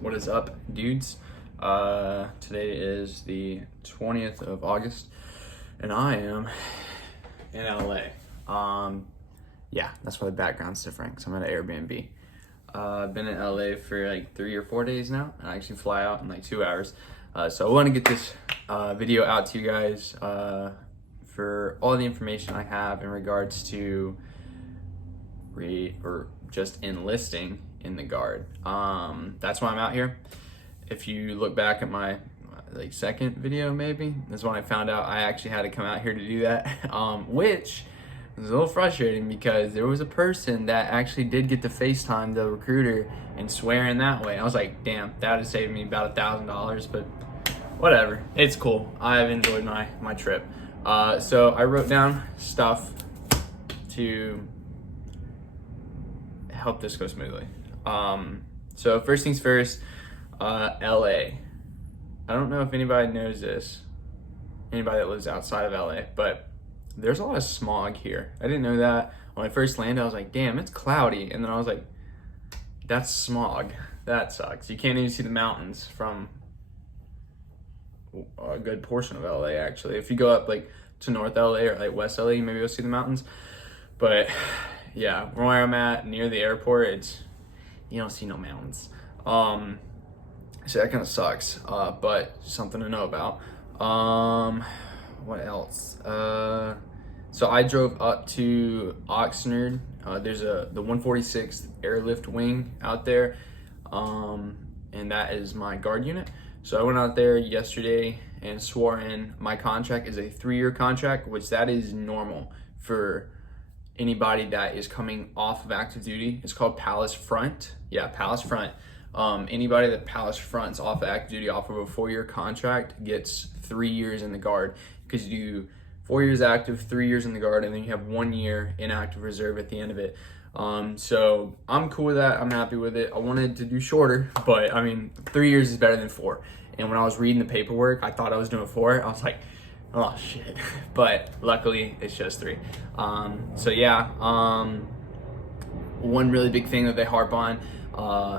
What is up, dudes? Today is the 20th of August, and I am in LA. Yeah, that's why the background's different, so I'm at an Airbnb. I've been in LA for like 3 or 4 days now, and I actually fly out in like 2 hours. So I want to get this video out to you guys for all the information I have in regards to just enlisting in the Guard. That's why I'm out here. If you look back at my second video, maybe that's when I found out I actually had to come out here to do that, which was a little frustrating because there was a person that actually did get to FaceTime the recruiter and swear in that way. I was like, damn, that would have saved me about $1,000, but whatever, it's cool. I've enjoyed my trip. So I wrote down stuff to help this go smoothly. So first things first, LA. I don't know if anybody knows this, anybody that lives outside of LA, but there's a lot of smog here. I didn't know that. When I first landed, I was like, damn, it's cloudy. And then I was like, that's smog. That sucks. You can't even see the mountains from a good portion of LA, actually. If you go up to North LA or West LA, maybe you'll see the mountains. But yeah, where I'm at, near the airport, you don't see no mountains. So that kind of sucks, but something to know about. What else? So I drove up to Oxnard. There's the 146th Airlift Wing out there, and that is my Guard unit. So I went out there yesterday and swore in. My contract is a 3-year contract, which that is normal for anybody that is coming off of active duty. It's called Palace Front. Yeah, Palace Front. Anybody that Palace Fronts off of active duty off of a 4-year contract gets 3 years in the Guard, because you do 4 years active, 3 years in the Guard, and then you have 1 year in active reserve at the end of it. So I'm cool with that. I'm happy with it. I wanted to do shorter, but I mean, 3 years is better than 4. And when I was reading the paperwork, I thought I was doing 4. I was like, oh shit. But luckily it's just 3. So yeah, one really big thing that they harp on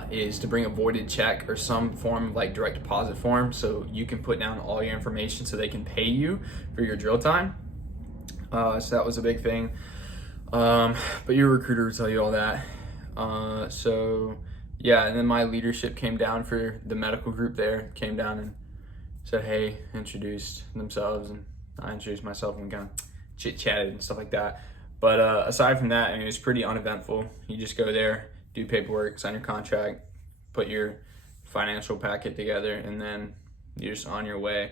is to bring a voided check or some form of direct deposit form, so you can put down all your information so they can pay you for your drill time. So that was a big thing. But your recruiter will tell you all that. So yeah, and then my leadership came down for the medical group there, came down and said, hey, introduced themselves, and I introduced myself and kind of chit-chatted and stuff like that. But aside from that, I mean, it was pretty uneventful. You just go there, do paperwork, sign your contract, put your financial packet together, and then you're just on your way.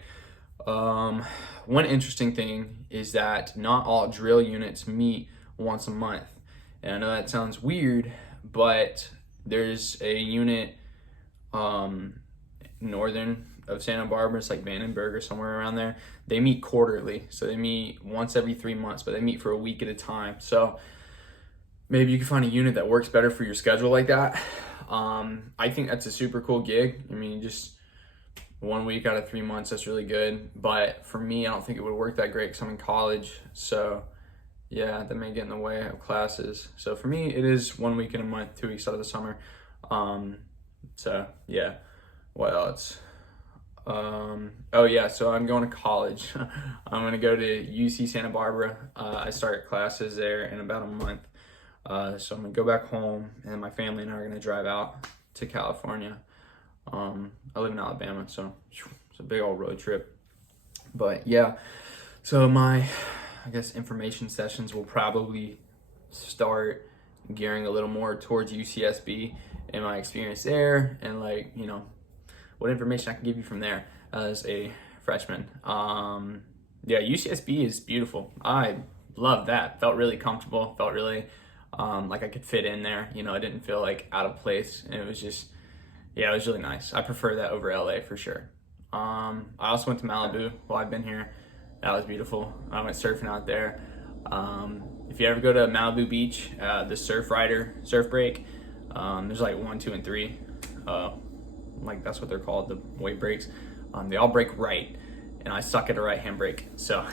One interesting thing is that not all drill units meet once a month. And I know that sounds weird, but there's a unit northern of Santa Barbara, it's like Vandenberg or somewhere around there. They meet quarterly, so they meet once every 3 months, but they meet for a week at a time. So maybe you can find a unit that works better for your schedule like that. I think that's a super cool gig. I mean, just 1 week out of 3 months, that's really good. But for me, I don't think it would work that great because I'm in college. So yeah, that may get in the way of classes. So for me, it is 1 week in a month, 2 weeks out of the summer. So yeah, what else? Oh yeah, so I'm going to college. I'm gonna go to UC Santa Barbara. I start classes there in about a month. So I'm gonna go back home, and my family and I are gonna drive out to California. I live in Alabama, so it's a big old road trip. But yeah, so my, I guess, information sessions will probably start gearing a little more towards UCSB and my experience there, and what information I can give you from there as a freshman. Yeah, UCSB is beautiful. I love that. Felt really comfortable. Felt really like I could fit in there. I didn't feel out of place, and it was just, yeah, it was really nice. I prefer that over LA for sure. I also went to Malibu while I've been here. That was beautiful. I went surfing out there. If you ever go to Malibu Beach, the surf break, there's 1, 2, and 3. That's what they're called, the wave breaks. They all break right, and I suck at a right hand break. So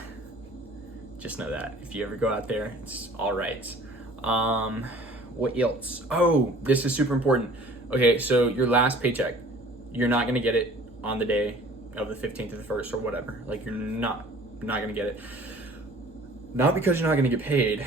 just know that if you ever go out there, it's all right. What else? Oh, this is super important. Okay, so your last paycheck, you're not gonna get it on the day of the 15th or the 1st or whatever. Like, you're not gonna get it. Not because you're not gonna get paid,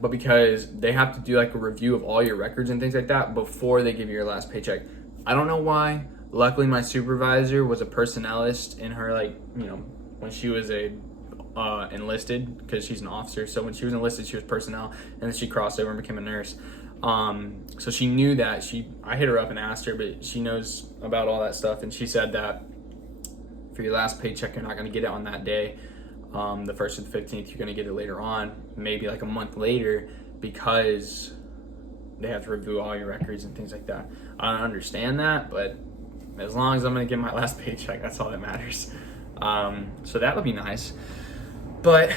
but because they have to do like a review of all your records and things like that before they give you your last paycheck. I don't know why. Luckily, my supervisor was a personnelist in her, like, you know, when she was enlisted, because she's an officer. So when she was enlisted, she was personnel, and then she crossed over and became a nurse. So she knew that. I hit her up and asked her, but she knows about all that stuff, and she said that for your last paycheck, you're not going to get it on that day. The 1st or the 15th, you're going to get it later on, maybe like a month later, because they have to review all your records and things like that. I don't understand that, but as long as I'm going to get my last paycheck, that's all that matters. So that would be nice. But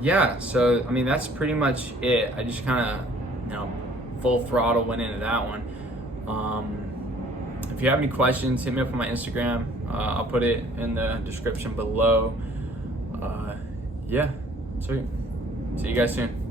yeah, so I mean, that's pretty much it. I just kind of, you know, full throttle went into that one. If you have any questions, hit me up on my Instagram. I'll put it in the description below. Yeah, sweet. See you guys soon.